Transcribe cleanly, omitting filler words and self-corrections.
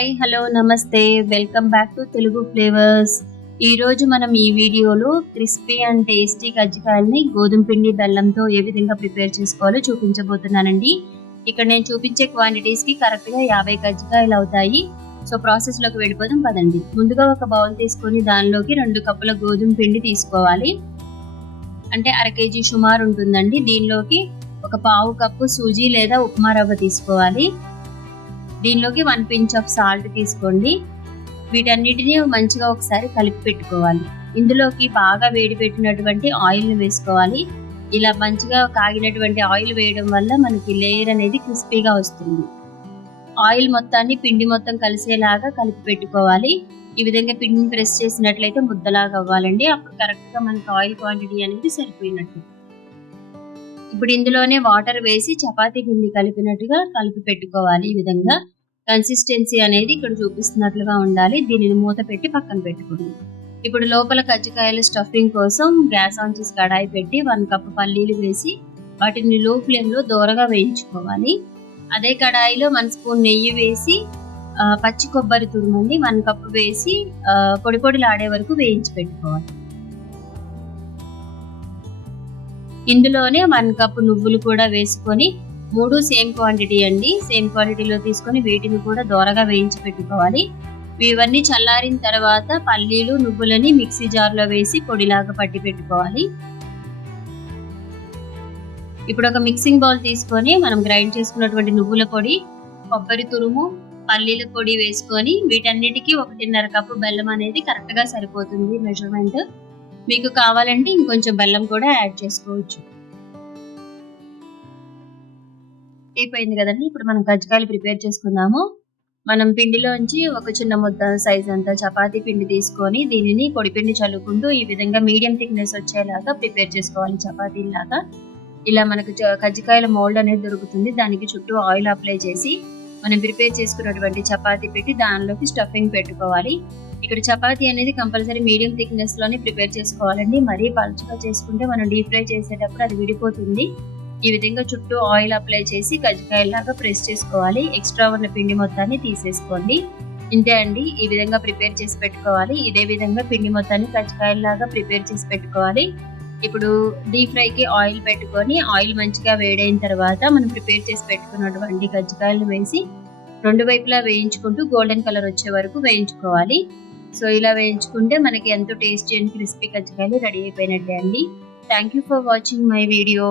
Hi hello నమస్తే welcome back to Telugu flavours. ఈ రోజు మనం ఈ వీడియోలో క్రిస్పీ అండ్ టేస్టీ కజ్జికాయల్ని గోధుమ పిండి బెల్లంతో ఏ విధంగా ప్రిపేర్ చేసుకోవాలో చూపించబోతున్నానండి. ఇక్కడ నేను చూపించే క్వాంటిటీస్ కి కరెక్ట్ గా 50 కజ్జికాయలు అవుతాయి. సో ప్రాసెస్ లోకి వెళ్ళిపోదాం పదండి. ముందుగా ఒక బౌల్ తీసుకొని దానిలోకి 2 కప్పుల గోధుమ పిండి తీసుకోవాలి. అంటే అర కేజీ సుమారు ఉంటుందండి. దీనిలోకి ఒక పావు కప్పు సూజీ లేదా ఉప్మా రవ్వ తీసుకోవాలి. దీనిలోకి 1 pinch ఆఫ్ సాల్ట్ తీసుకోండి. వీటన్నిటిని మంచిగా ఒకసారి కలిపి పెట్టుకోవాలి. ఇందులోకి బాగా వేడి పెట్టినటువంటి ఆయిల్ని వేసుకోవాలి. ఇలా మంచిగా కాగినటువంటి ఆయిల్ వేయడం వల్ల మనకి లేయర్ అనేది క్రిస్పీగా వస్తుంది. ఆయిల్ మొత్తాన్ని పిండి మొత్తం కలిసేలాగా కలిపి పెట్టుకోవాలి. ఈ విధంగా పిండిని ప్రెస్ చేసినట్లయితే ముద్దలాగా అవ్వాలండి. అప్పుడు కరెక్ట్గా మనకి ఆయిల్ క్వాంటిటీ అనేది సరిపోయినట్టు. ఇప్పుడు ఇందులోనే వాటర్ వేసి చపాతీ పిండి కలిపినట్టుగా కలిపి పెట్టుకోవాలి. ఈ విధంగా కన్సిస్టెన్సీ అనేది ఇక్కడ చూపిస్తున్నట్లుగా ఉండాలి. దీనిని మూత పెట్టి పక్కన పెట్టుకోండి. ఇప్పుడు లోపల కజ్జికాయల స్టఫింగ్ కోసం గ్యాస్ ఆన్ చేసి కడాయి పెట్టి 1 కప్పు పల్లీలు వేసి వాటిని లో ఫ్లేమ్ లో దోరగా వేయించుకోవాలి. అదే కడాయిలో 1 స్పూన్ నెయ్యి వేసి పచ్చి కొబ్బరి తురుమండి 1 కప్పు వేసి పొడి పొడిలాడే వరకు వేయించి పెట్టుకోవాలి. ఇందులోనే 1 కప్పు నువ్వులు కూడా వేసుకొని 3 సేమ్ క్వాంటిటీ అండి. సేమ్ క్వాంటిటీలో తీసుకొని వీటిని కూడా దోరగా వేయించి పెట్టుకోవాలి. ఇవన్నీ చల్లారిన తర్వాత పల్లీలు నువ్వులని మిక్సీ జార్లో వేసి పొడిలాగా పట్టి పెట్టుకోవాలి. ఇప్పుడు ఒక మిక్సింగ్ బౌల్ తీసుకొని మనం గ్రైండ్ చేసుకున్నటువంటి నువ్వుల పొడి, కొబ్బరి తురుము, పల్లీల పొడి వేసుకొని వీటన్నిటికీ 1.5 కప్పు బెల్లం అనేది కరెక్ట్ గా సరిపోతుంది మెజర్మెంట్. మీకు కావాలంటే ఇంకొంచెం బెల్లం కూడా యాడ్ చేసుకోవచ్చు. అయిపోయింది కదండి. ఇప్పుడు మనం కజ్జికాయలు ప్రిపేర్ చేసుకుందాము. మనం పిండిలోంచి ఒక చిన్న ముద్ద సైజ్ అంతా చపాతీ పిండి తీసుకొని దీనిని పొడి పిండి చల్లుకుంటూ ఈ విధంగా మీడియం థిక్నెస్ వచ్చేలాగా ప్రిపేర్ చేసుకోవాలి. చపాతీలాగా ఇలా మనకు కజ్జికాయల మోల్డ్ అనేది దొరుకుతుంది. దానికి చుట్టూ ఆయిల్ అప్లై చేసి మనం ప్రిపేర్ చేసుకున్నటువంటి చపాతీ పెట్టి దానిలోకి స్టఫింగ్ పెట్టుకోవాలి. ఇక్కడ చపాతీ అనేది కంపల్సరీ మీడియం థిక్నెస్ లోనే ప్రిపేర్ చేసుకోవాలండి. మరీ పలుచగా చేసుకుంటే మనం డీప్ ఫ్రై చేసేటప్పుడు అది విడిపోతుంది. ఈ విధంగా చుట్టూ ఆయిల్ అప్లై చేసి కజ్జికాయలాగా ప్రెస్ చేసుకోవాలి. ఎక్స్ట్రా ఉన్న పిండి మొత్తాన్ని తీసేసుకోండి. ఇంతే అండి. ఈ విధంగా ప్రిపేర్ చేసి పెట్టుకోవాలి. ఇదే విధంగా పిండి మొత్తాన్ని కజ్జికాయలాగా ప్రిపేర్ చేసి పెట్టుకోవాలి. ఇప్పుడు డీప్ ఫ్రైకి ఆయిల్ పెట్టుకొని ఆయిల్ మంచిగా వేడైన తర్వాత మనం ప్రిపేర్ చేసి పెట్టుకున్నటువంటి కజ్జికాయలు వేసి 2 వైపులా వేయించుకుంటూ గోల్డెన్ కలర్ వచ్చే వరకు వేయించుకోవాలి. సో ఇలా వేయించుకుంటే మనకి ఎంతో టేస్టీ అండ్ క్రిస్పీ కజ్జికాయలు రెడీ అయిపోయినట్టే అండి. Thank you for watching my video.